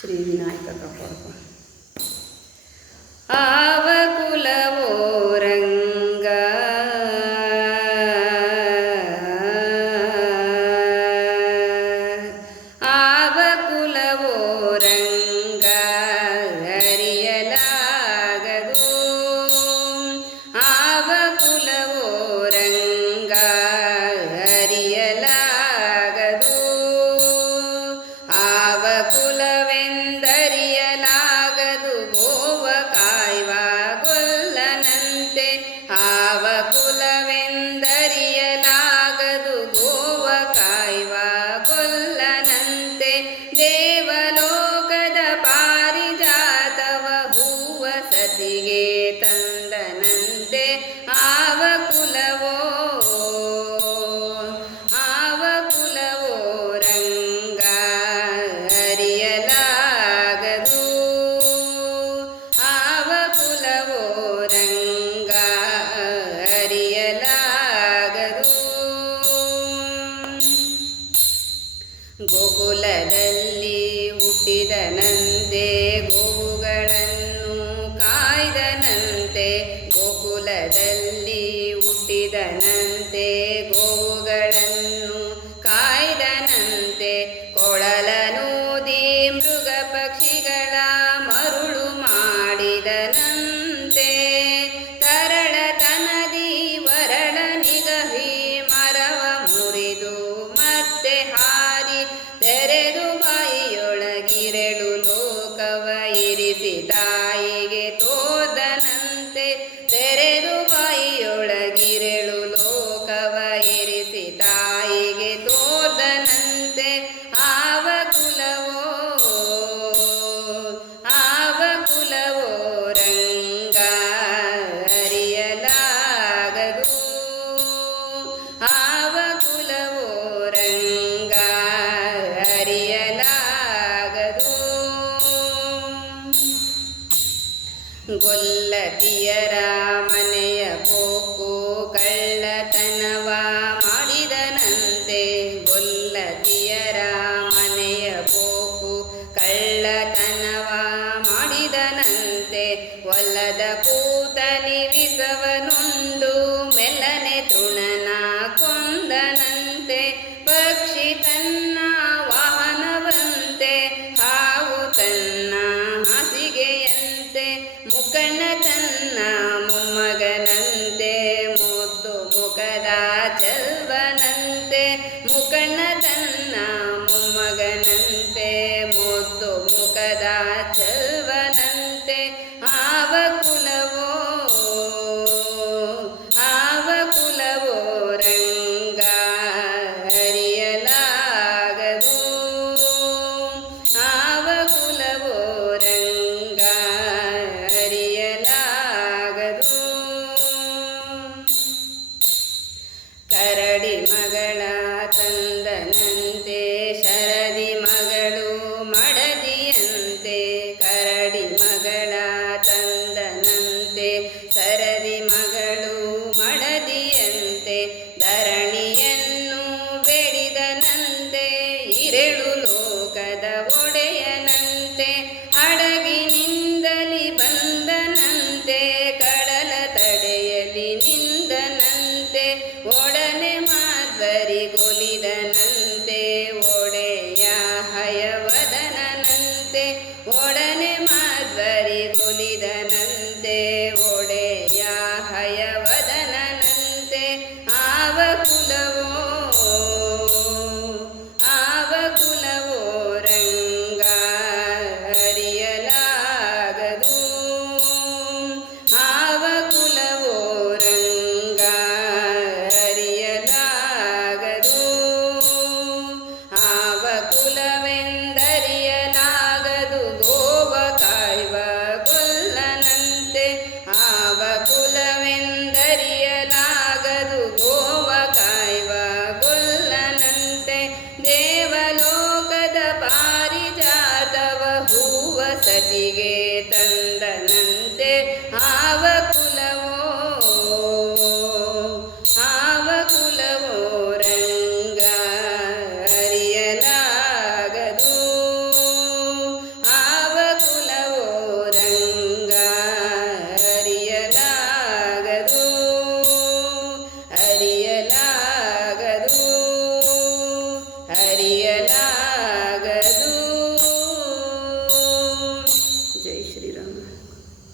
ಶ್ರೀ ವಿನಾಯಕ ಕಾಪಾಡ್ಕೊ. ಆವ ಕುಲವೋ ರಂಗ ಆವ ಕುಲವೋ ರಂಗ ಅರಿಯಲಾಗದು. ಆವ ಕುಲವೋ ರಂಗ ಅರಿಯಲಾಗದು. ಆವ ಕುಲವೆಂದರಿಯಲಾಗದು ಗೋವ ಕಾಯ್ವ ಗೊಲ್ಲನಂತೆ. ಆವ ಕುಲವೆಂದರಿಯಲಾಗದು ಗೋವ ಕಾಯ್ವ ಗೊಲ್ಲನಂತೆ. ದೇವಲೋಕದ ಪಾರಿಜಾತವ ಹೂವ ಸತಿಗೆ ತಂದನಂತೆ. ಆವ ಕುಲವೋ ಆವ ಕುಲವೋ ರಂಗ ಅರಿಯಲಾಗದು. ಆವ ಕುಲವೋ ರಂಗ ಅರಿಯಲಾಗದು. ಗೋಕುಲದಲ್ಲಿ ಹುಟ್ಟಿದನಂತೆ ಗೋವುಗಳನ್ನು ಕಾಯ್ದನಂತೆ. ಗೋಕುಲದಲ್ಲಿ ಹುಟ್ಟಿದನಂತೆ ಗೋವುಗಳನ್ನು ಕಾಯ್ದನಂತೆ. ಕೊಳಲನೂದಿ ಮೃಗ ಪಕ್ಷಿಗಳ ಮರುಳು ಮಾಡಿದನಂತೆ. ತರಳತನದಿ ವರಳ ನಿಗಹಿ ಮರವ ಮುರಿದು ಮತ್ತೆ ಹಾರಿ ತೆರೆದು ಬಾಯಿಯೊಳಗಿರೆಳು ಲೋಕವ ಇರಿಸಿ ತಾಯಿಗೆ ತೋದನಂತೆ. ತೆರೆದು ಬಾಯಿಯೊಳಗಿರೆಳು ಲೋಕವ ಇರಿಸಿ ತಾಯಿಗೆ ತೋದನಂತೆ. ಆವ ಕುಲವೋ ಆವ ಕುಲವೋ ರಂಗ ಅರಿಯಲಾಗದು. ಆವ ಕುಲವೋ ರಂಗ ಅರಿಯಲಾಗದು. ಗೊಲ್ಲತಿಯರ ಮನೆಯ ಪೋಕು ಕಳ್ಳತನವ ಮಾಡಿದನಂತೆ. ಗೊಲ್ಲತಿಯರ ಮನೆಯ ಪೋಕು ಕಳ್ಳತನವ ಮಾಡಿದನಂತೆ. ಒಲ್ಲದ ಕೂತಲಿ ವಿಸವನುಂಡು ಮೆಲ್ಲನೆ ತೃಣನ ಕೊಂದನಂತೆ. ಪಕ್ಷಿ ತನ್ನ ವಾಹನವಂತೆ ಹಾವು ತನ್ನ ಹಾಸಿಗೆಯಂತೆ. ಮುಖಣ್ಣ ತನ್ನ ಮೊಮ್ಮಗನಂತೆ ಮುದ್ದು ಮುಖದ ಚೆಲ್ವನಂತೆ. ಮುಖಣ್ಣ ತನ್ನ ಮೊಮ್ಮಗನಂತೆ ಮುದ್ದು ಮುಖದ ಚೆಲ್ವನಂತೆ. ಆವ ಕುಲವೋ ಆವ ಕುಲವೋ ರಂಗ ಅರಿಯಲಾಗದು. ಆವ ಕುಲವೋ ರಂಗ ಅರಿಯಲಾಗದು. ಕರಡಿ ಮಗಳ ತಂದನಂತೆ ಶರದಿ ಮಗಳು ಮಡದಿಯಂತೆ. ಕರಡಿ ಮಗಳ ತಂದನಂತೆ ಸರದಿ ಮಗಳು ಮಡದಿಯಂತೆ. ಧರಣಿಯನ್ನು ಬೆಳೆದನಂತೆ ಇರೆಳು ಲೋಕದ ಒಡೆಯನಂತೆ. ಹಡಗಿನಿಂದಲಿ ಬಂದನಂತೆ ಕಡಲ ತಡೆಯಲಿ ನಿಂದನಂತೆ. ಒಡನೆ ಮಾಧ್ವರಿಗೊಲಿದನಂತೆ ಒಡೆಯ ಹಯವದನಂತೆ. ಒಡನೆ ಮಾಧ್ವರಿಗೊಲಿದನಂತೆ ಒಡೆಯ